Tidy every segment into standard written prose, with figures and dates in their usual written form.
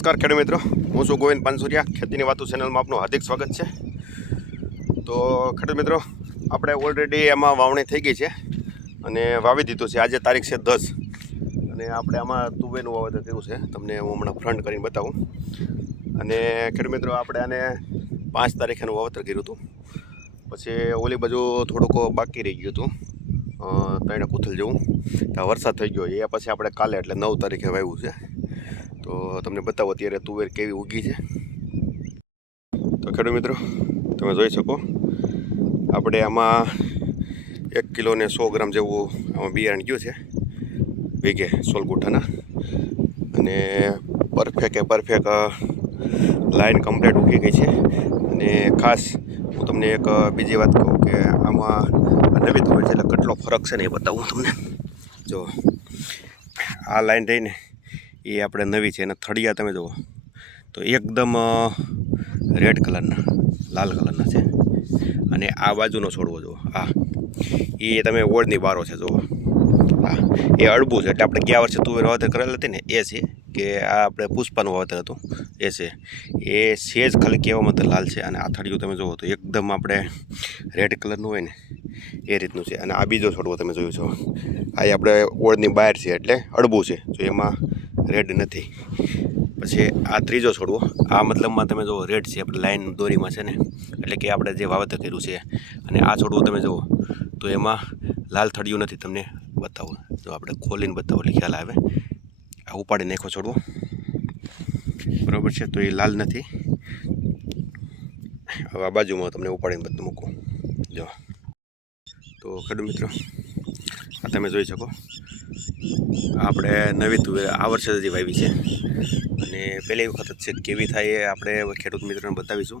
નમસ્કાર ખેડૂત મિત્રો, હું છું ગોવિંદ પાનસુરિયા. ખેતીની વાતો ચેનલમાં આપનું હાર્દિક સ્વાગત છે. તો ખેડૂત મિત્રો, આપણે ઓલરેડી એમાં વાવણી થઈ ગઈ છે અને વાવી દીધું છે. આજે તારીખ છે 10 અને આપણે આમાં તુવેરનું વાવેતર કર્યું છે. તમને હું હમણાં ફ્રન્ટ કરીને બતાવું. અને ખેડૂત મિત્રો, આપણે આને 5 તારીખેનું વાવેતર કર્યું હતું. પછી ઓલી બાજુ થોડુંક બાકી રહી ગયું હતું, 3 કુથલ જેવું. તો વરસાદ થઈ ગયો એ પછી આપણે કાલે એટલે 9 તારીખે વાવ્યું છે. તો તમને બતાવો અત્યારે તુવેર કેવી ઉગી છે. તો ખેડૂત મિત્રો, તમે જોઈ શકો, આપણે આમાં 1 કિલો ને 100 ગ્રામ જેવું આમાં બિયારણ ગયું છે વીઘે 16 ગુઠ્ઠાના. અને પરફેક્ટ લાઈન કમ્પ્લીટ ઉગી ગઈ છે. અને ખાસ હું તમને એક બીજી વાત કહું કે આમાં નવી તુવેર છે એટલે કેટલો ફરક છે ને એ બતાવું તમને. જો આ લાઈન રહીને એ આપણે નવી છે, અને થળિયા તમે જુઓ તો એકદમ રેડ કલરના, લાલ કલરના છે. અને આ બાજુનો છોડવો જુઓ, આ એ તમે ઓળની બારો છે જુઓ, હા એ અડબું છે. એટલે આપણે ગયા વર્ષે તુવેર વાવેતર કરેલ હતી ને એ છે, કે આ આપણે પુષ્પાનું વાવેતર હતું એ છે. એ સેજ ખાલી કહેવામાં તો લાલ છે. અને આ થળિયું તમે જુઓ તો એકદમ આપણે રેડ કલરનું હોય ને એ રીતનું છે. અને આ બીજો છોડવો તમે જોયું છો, આ આપણે ઓળની બહાર છે એટલે અડબું છે, જો એમાં રેડ નથી. પછી આ ત્રીજો છોડવો, આ મતલબમાં તમે જુઓ રેડ છે, આપણે લાઈન દોરીમાં છે ને, એટલે કે આપણે જે વાવેતર કર્યું છે. અને આ છોડવો તમે જુઓ તો એમાં લાલ થળિયું નથી. તમને બતાવો, જો આપણે ખોલીને બતાવો એટલે ખ્યાલ આવે. આ ઉપાડી નાખો છોડવો, બરાબર છે, તો એ લાલ નથી. હવે આ બાજુમાં તમને ઉપાડીને બધું મૂકું. જો તો ખેડૂત મિત્રો, આ તમે જોઈ શકો, આપણે નવી તુવેર આ વર્ષે જ વાવી છે. અને પહેલી વખત જ છે, કેવી થાય એ આપણે ખેડૂત મિત્રોને બતાવીશું.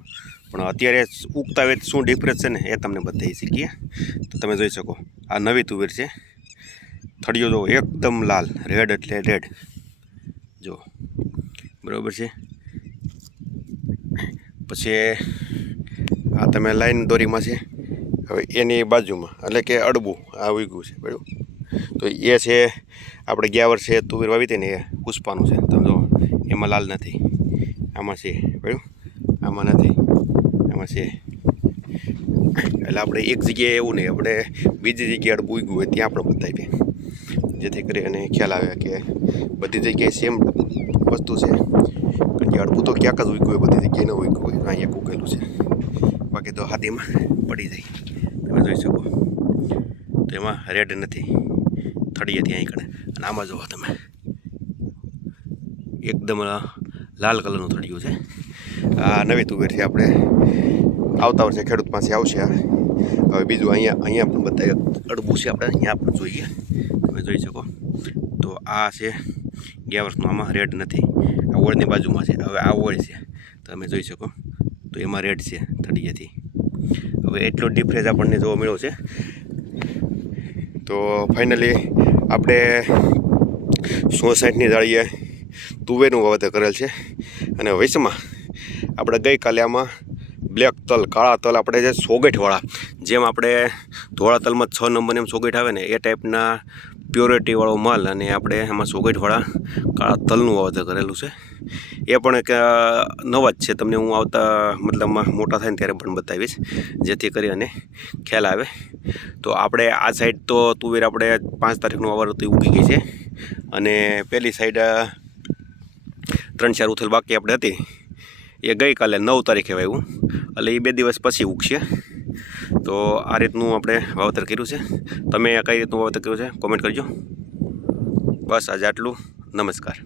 પણ અત્યારે ઉગતા વેત શું ડિફરન્સ છે ને એ તમને બતાવી શકીએ. તો તમે જોઈ શકો, આ નવી તુવેર છે. થળિયો જો એકદમ લાલ, રેડ એટલે રેડ, જો બરાબર છે. પછી આ તમે લાઈન દોરીમાં છે, હવે એની બાજુમાં એટલે કે અડબું આ ઉગ્યું છે, બરાબર. તો એ છે આપણે ગયા વર્ષે તુવેર વાવી હતી ને એ પુષ્પાનું છે. તમે જો એમાં લાલ નથી, આમાં છે, બરાબર, આમાં નથી, આમાં છે. એટલે આપણે એક જગ્યાએ એવું નહીં, આપણે બીજી જગ્યાએ અડબું ઉગ્યું હોય ત્યાં આપણે બતાવીએ, જેથી કરી અને ખ્યાલ આવે કે બધી જગ્યાએ સેમ વસ્તુ છે. કારણ કે અડબું તો ક્યાંક જ ઉગ્યું હોય, બધી જગ્યાએ ન ઉગ્યું હોય. અહીંયા ઉગેલું છે, બાકી તો હાથીમાં પડી જાય. તમે જોઈ શકો, તો એમાં રેડ નથી, થળીએ ત્યાં આગળ. અને આમાં જુઓ તમે, એકદમ લાલ કલરનું થળિયું છે. આ નવી તુવેર છે, આપણે આવતા વર્ષે ખેડૂત પાસે આવશે. હવે બીજું અહીંયા પણ બતાવીએ, અડબું છે આપણે અહીંયા પણ જોઈએ. તમે જોઈ શકો, તો આ છે ગયા વર્ષનું, આમાં રેડ નથી. આ ઓળની બાજુમાં છે. હવે આ ઓળ છે, તમે જોઈ શકો, તો એમાં રેડ છે થળિયેથી. હવે એટલો ડિફરન્સ આપણને જોવા મળ્યો છે. તો ફાઇનલી આપણે 160ની જાળીએ તુવેરનું વાવેતર કરેલ છે. અને વૈશમાં આપણે ગઈકાલે આમાં બ્લેક તલ, કાળા તલ, આપણે જે સોગઠવાળા, જેમ આપણે ધોળા તલમાં 6 નંબરની એમ સોગઠ આવે ને એ ટાઈપના પ્યોરિટીવાળો માલ, અને આપણે એમાં સોગઠવાળા કાળા તલનું વાવેતર કરેલું છે. એ પણ એક નવા જ છે. તમને હું આવતા મતલબમાં મોટા થાય ને ત્યારે પણ બતાવીશ, જેથી કરી અને ખ્યાલ આવે. તો આપણે આ સાઈડ તો તુવેર આપણે 5 તારીખનું વાવર ઉગી ગઈ છે. અને પેલી સાઈડ 3-4 ઉથલ બાકી આપણે હતી એ ગઈકાલે 9 તારીખે વાવ્યું, એટલે એ 2 દિવસ પછી ઉગશે. તો આ રીતનું આપણે વાવેતર કર્યું છે. તમે કઈ રીતનું વાવેતર કર્યું છે કોમેન્ટ કરજો. બસ આજે આટલું. નમસ્કાર.